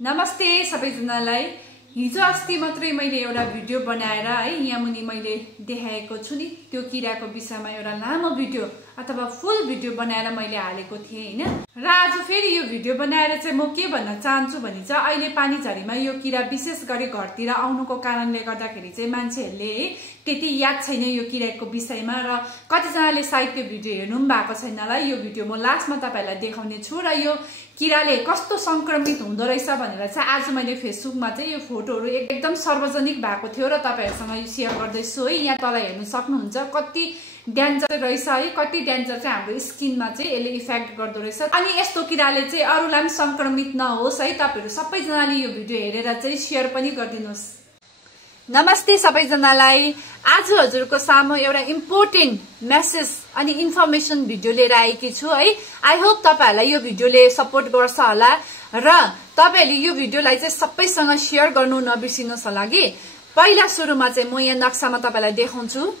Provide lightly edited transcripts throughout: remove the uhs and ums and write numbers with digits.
नमस्ते सबैजनालाई। हिजो अस्ति मात्रै मैले एउटा भिडियो बनाएर यहाँ मुनि मैले देखाएको छु नि त्यो किराको विषयमा एउटा लामो भिडियो अथवा फुल भिडियो बनाएर मैले हालेको थिएँ हैन। र आज फेरि यो भिडियो बनाएर चाहिँ म के भन्न चाहन्छु भने चाहिँ अहिले पानी झरीमा यो किरा विशेष गरी घरतिर आउनुको कारणले गर्दाखेरि चाहिँ मान्छेहरूले त्यति याद छैन यो किराको विषयमा र कतिजनाले सायद त्यो भिडियो हेर्नु पनि भएको छैन होला। यो भिडियो म लास्टमा तपाईहरुलाई देखाउने छु र यो किराले कस्तो संक्रमित हुँदो रहेछ भनेर चाहिँ आज मैले फेसबुकमा चाहिँ यो फोटोहरु एकदम सार्वजनिक भएको थियो र तपाईहरुसँग सेयर गर्दैछु है। यहाँ तल हेर्न सक्नुहुन्छ कति डेन्जर रहेछ है, कति डेन्जर चाहिँ हाम्रो स्किनमा चाहिँ यसले इफेक्ट गर्दो रहेछ। अनि यस्तो किराले चाहिँ अरूलाई पनि संक्रमित नहोस् है, तपाईहरु सबैजनाले यो भिडियो हेरेर चाहिँ शेयर पनि गरिदिनुस्। नमस्ते सबैजनालाई। आज हजुरको सामु एउटा इम्पोर्टेन्ट मेसेज अनि इन्फर्मेसन भिडियो लिएर आएकी छु है। आई होप तपाईहरुलाई यो भिडियोले सपोर्ट गर्छ होला र तपाईहरुले यो भिडियोलाई चाहिँ सबैसँग शेयर गर्नु नबिर्सिनुस् होला कि। पहिला सुरुमा चाहिँ म यहाँ नक्सामा तपाईलाई देखाउँछु,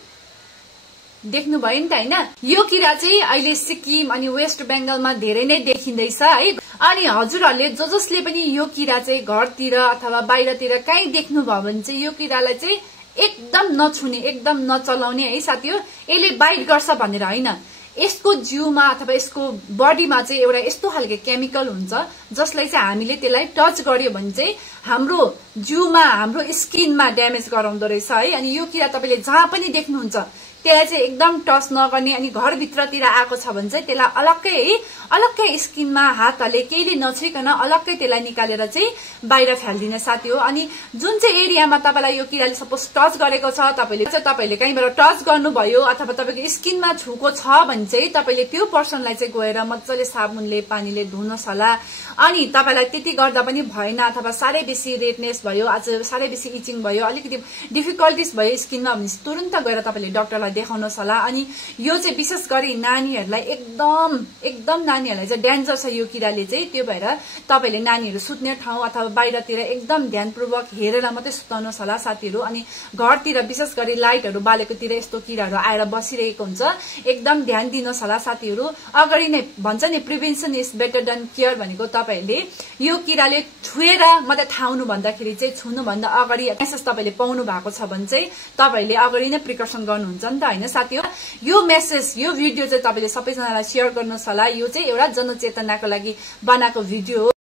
देख्नु भयो नि त हैन। यो किरा चाहिँ अहिले सिक्किम अनि वेस्ट बेंगलमा धेरै नै देखिँदैछ है। अनि हजुरहरुले जसले पनि यो किरा चाहिँ घरतिर अथवा बाहिरतिर कहीँ देख्नु भयो भने चाहिँ यो किरालाई चाहिँ एकदम नछुने, एकदम नचलाउने है साथीहरु। यसले बाइट गर्छ भनेर हैन, यसको जिउमा अथवा यसको बडीमा चाहिँ एउटा यस्तो खालको केमिकल हुन्छ जसलाई चाहिँ हामीले त्यसलाई टच गर्यो भने चाहिँ हाम्रो जिउमा, हाम्रो स्किनमा ड्यामेज गराउँदो रहेछ है। अनि यो किरा तपाईले जहाँ पनि देख्नुहुन्छ त्यसलाई चाहिँ एकदम टच नगर्ने। अनि घर भित्रतिर आएको छ भने चाहिँ त्यसलाई अलग्गै है, अलग्गै स्किनमा हातले केहीले नछुइकन अलग्गै त्यसलाई निकालेर चाहिँ बाहिर फ्याल्दिने साथी हो। अनि जुन चाहिँ एरियामा तपाईलाई यो किराले सपोज टच गरेको छ, तपाईले कहीँबाट टच गर्नुभयो अथवा तपाईको स्किनमा छुको छ भने चाहिँ तपाईले त्यो पर्सनलाई चाहिँ गएर मज्जाले साबुनले पानीले धुनुहोस् होला। अनि तपाईलाई त्यति गर्दा पनि भएन अथवा साह्रै बेसी रेडनेस भयो, आज साह्रै बेसी इचिङ भयो, अलिकति डिफिकल्टिज भयो स्किनमा भने तुरुन्त गएर तपाईले डाक्टरलाई देखाउनुहोस् होला। अनि यो चाहिँ विशेष गरी नानीहरुलाई एकदम नानीहरुलाई चाहिँ डेन्जर छ यो किराले चाहिँ। त्यो भएर तपाईले नानीहरु सुत्ने ठाउँ अथवा बाहिरतिर एकदम ध्यानपूर्वक हेरेर मात्रै सुताउनुहोस् होला साथीहरु। अनि घरतिर विशेष गरी लाइटहरु बालेकोतिर यस्तो किराहरु आएर बसिरहेको हुन्छ, एकदम ध्यान दिनुहोस् होला साथीहरु। अगाडि नै भन्छ नि prevention is better than care भनेको। तपाईहरुले यो किराले छुएर मात्रै थाउनु भन्दाखेरि चाहिँ छुनु भन्दा अगाडि मेसेज तपाईले पाउनु भएको छ भने चाहिँ तपाईले अगाडि नै प्रिकसन गर्नुहुन्छ नि त हैन साथीहरु। यो मेसेज, यो भिडियो चाहिँ तपाईले सबैजनालाई शेयर गर्नुहोस् होला। यो चाहिँ एउटा जनचेतनाको लागि बनाएको भिडियो हो।